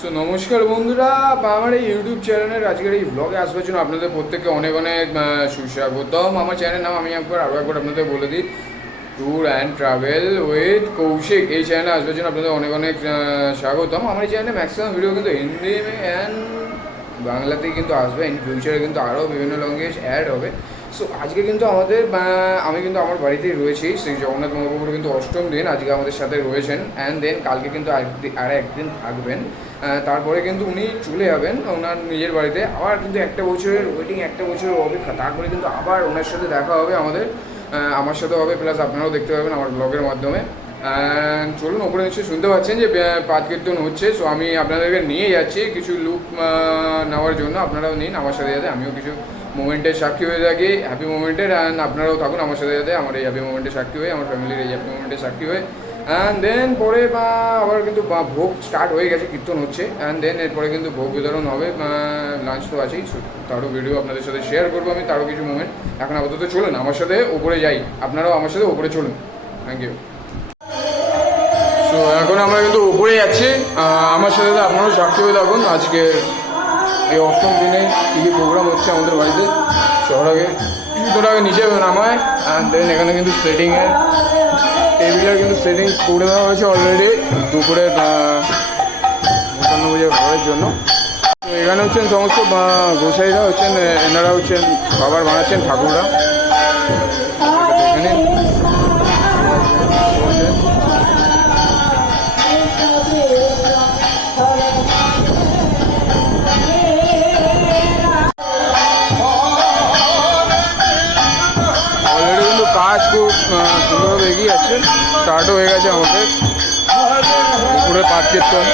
So নমস্কার বন্ধুরা, আমার এই ইউটিউব চ্যানেলের আজকের এই ব্লগে আসবার জন্য আপনাদের প্রত্যেককে অনেক অনেক সুস্বাগতম। আমার চ্যানেলের নাম আমি আরও একবার আপনাদের বলে দিই, tour and travel with Kaushik. এই চ্যানেলে আসবার জন্য আপনাদের অনেক অনেক স্বাগতম। আমার এই চ্যানেলে ম্যাক্সিমাম ভিডিও কিন্তু হিন্দি অ্যান্ড বাংলাতেই কিন্তু আসবে। ইন ফিউচারে কিন্তু আরও বিভিন্ন ল্যাঙ্গুয়েজ অ্যাড হবে। সো আজকে কিন্তু আমি কিন্তু আমার বাড়িতেই রয়েছি। শ্রী জগন্নাথ মহাপ্রভুর কিন্তু অষ্টম দিন আজকে আমাদের সাথে রয়েছেন। অ্যান্ড দেন কালকে কিন্তু আর একদিন থাকবেন। তারপরে কিন্তু উনি চলে যাবেন ওনার নিজের বাড়িতে। আবার কিন্তু একটা বছরের ওয়েটিং, একটা বছরের অপেক্ষা, তারপরে কিন্তু আবার ওনার সাথে দেখা হবে আমার সাথে হবে, প্লাস আপনারাও দেখতে পাবেন আমার ব্লগের মাধ্যমে। চলুন, ওপরে নিশ্চয়ই শুনতে পাচ্ছেন যে পাঠ কীর্তন হচ্ছে। সো আমি আপনাদেরকে নিয়ে যাচ্ছি কিছু লুক নেওয়ার জন্য। আপনারাও নিন আমার সাথে, যাতে আমিও কিছু মোমেন্টের সাক্ষী হয়ে থাকি, হ্যাপি মোমেন্টের। অ্যান্ড আপনারাও থাকুন আমার সাথে, যাতে আমার এই হ্যাপি মোমেন্টের সাক্ষী হয়ে, আমার ফ্যামিলির এই হ্যাপি মোমেন্টের সাক্ষী হয়ে। অ্যান্ড দেন পরে আবার কিন্তু ভোগ স্টার্ট হয়ে গেছে, কীর্তন হচ্ছে। অ্যান্ড দেন এরপরে কিন্তু ভোগ বিতরণ হবে। লাঞ্চ তো আছেই, তারও ভিডিও আপনাদের সাথে শেয়ার করবো আমি, তারও কিছু মোমেন্ট। এখন আপাতত চলুন আমার সাথে ওপরে যাই, আপনারাও আমার সাথে ওপরে চলুন। Thank you. তো এখন আমরা কিন্তু উপরে যাচ্ছি, আমার সাথে আপনারাও সাক্ষী হয়ে থাকুন আজকে এই অষ্টম দিনে কী কী প্রোগ্রাম হচ্ছে আমাদের বাড়িতে। শহরাগে জুতোটাকে নিচে নামায়। অ্যান্ড দেন এখানে কিন্তু সেটিংয়ের টেবিলের কিন্তু সেটিং করে দেওয়া হয়েছে অলরেডি দুপুরে 95 খাবারের জন্য। তো এখানে হচ্ছেন সমস্ত গোসাইরা হচ্ছেন, এনারা হচ্ছেন বাবার বানাচ্ছেন ঠাকুররা। এখানে কাজ খুব সুন্দরভাবে এগিয়ে যাচ্ছে, স্টার্টও হয়ে গেছে আমাদের দুপুরে পাঠ কীর্তন।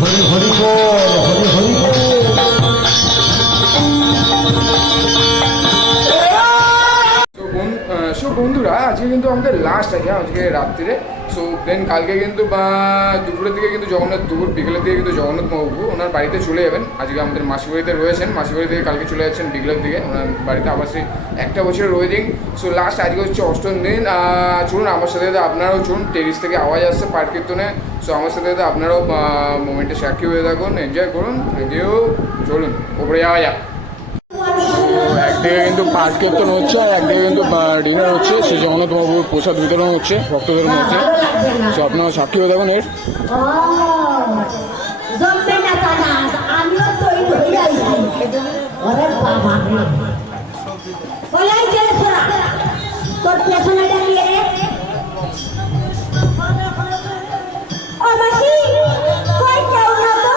হরি হরি বল, হরি হরি বল। সো বন্ধুরা, আজকে কিন্তু আমাদের লাস্ট আছে আজকে রাত্রিরে। সো দেন কালকে কিন্তু দুপুরের দিকে কিন্তু বিকেলের দিকে কিন্তু জগন্নাথ মহাপ্রভু ওনার বাড়িতে চলে যাবেন। আজকে আমাদের মাসির বাড়িতে রয়েছেন, মাসির বাড়ি থেকে কালকে চলে যাচ্ছেন বিকেলের দিকে ওনার বাড়িতে। আবার সেই একটা বছরের ওয়েডিং। সো লাস্ট আজকে হচ্ছে অষ্টম দিন। চলুন আমার সাথে আপনারাও চলুন, টেরিস থেকে আওয়াজ আসছে পাঠ কীর্তনে। সো আমার সাথে আপনারাও মোমেন্টে সাক্ষী হয়ে থাকুন, এনজয় করুন। রেডিও চলুন, ওপরে যাওয়া যাক। একদিকে কিন্তু পাঠ কীর্তন হচ্ছে আর একদিকে কিন্তু ডিনার হচ্ছে। শ্রী জগন্নাথ মহাপ্রভুর প্রসাদ বিতরণ হচ্ছে ভক্তদের মধ্যে। সো আপনারা সাক্ষী হয়ে থাকুন এর। আমিও তৈরি হয়ে আইছি। ওরে বাবা রে, বলে যে তোর পেছনে দাঁড়িয়ে ও মাসি কই যাও না তো?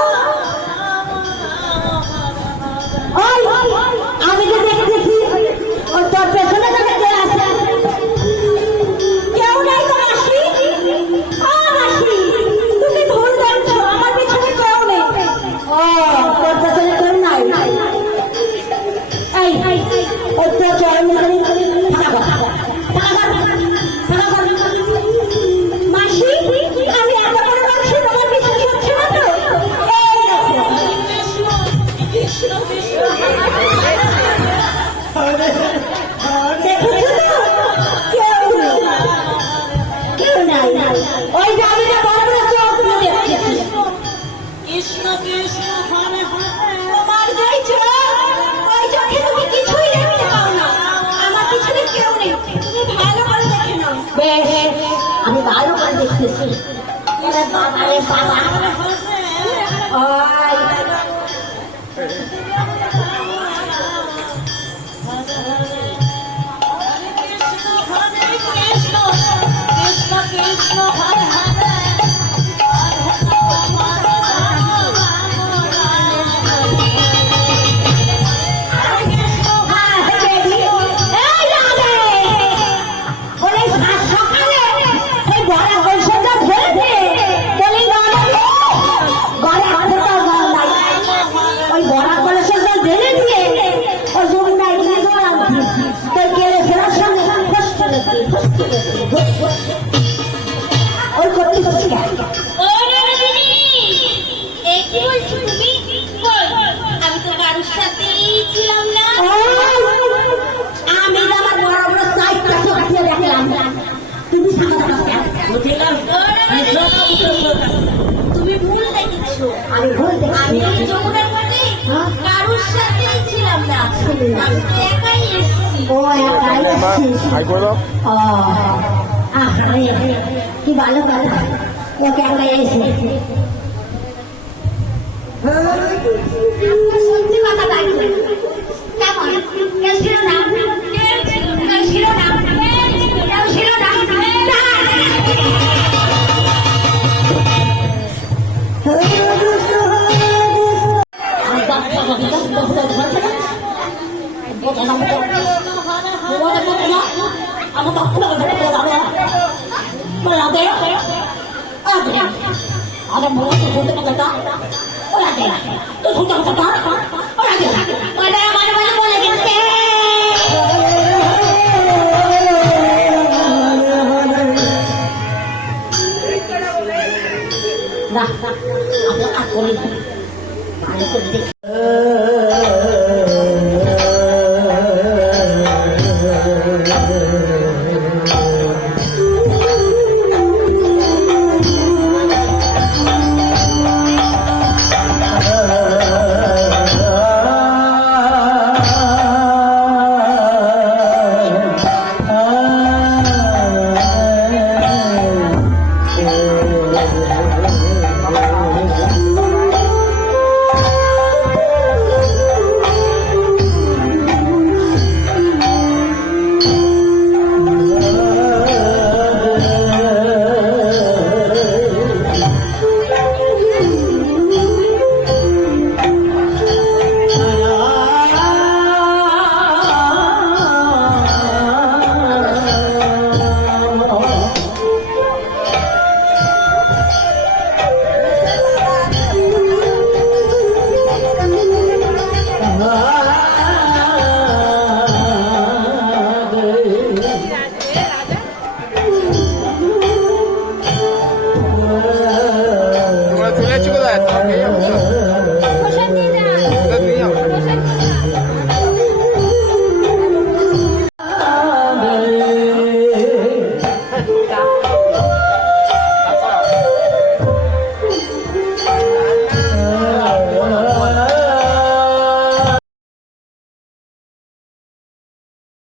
ওই আমি যে দেখতেছি ও তোর পেছনে দাঁড়িয়ে আছে। কেউ নাই তো মাসি? ও মাসি, তুমি ভুল দেখছো, আমার পেছনে কেউ নেই। ও তোর পেছনে কেউ নাই? এই ওই তো চরণ মাসি, আমি এত বড় মানুষের তোমার বিশ্বাস হচ্ছে না তো? দেখেছো তো? কেউ নাই। ওই যে আমি না বড় বড় চোখ দিয়ে দেখতেছি। কৃষ্ণ কৃষ্ণ হরে হরে তোমার যেই চোখ, ওই চোখে তুমি কিছুই দেখতে পাও না। আমার পিছনে কেউ নেই, তুমি ভালো করে দেখে নাও। বেশ, আমি ভালো করে দেখতেছি। ওরে বাবা রে বাবা, ওই কৃষ্ণ হরে কৃষ্ণ কৃষ্ণ কৃষ্ণ হরে হরে ওই করতে আমি তো কারোর সাথেই ছিলাম না। আমি আমার বড় বড় সাইডটা চোখ দিয়ে দেখলাম। তুমি তুমি ভুল দেখেছো, আমি ভুল আমি দেখি। এই যমুনার ঘাটে কারোর সাথেই ছিলাম না, আমি তো একাই এসেছি। ও একাই আসছিস। হাই করে দাও। ও আরে কি ভালো ভালো, ওকে একাই এসে সত্যি কথা তাই কেমন? কেউ ছিল না, কেউ ছিল না, কেউ ছিল না। ভালো করে দেখ।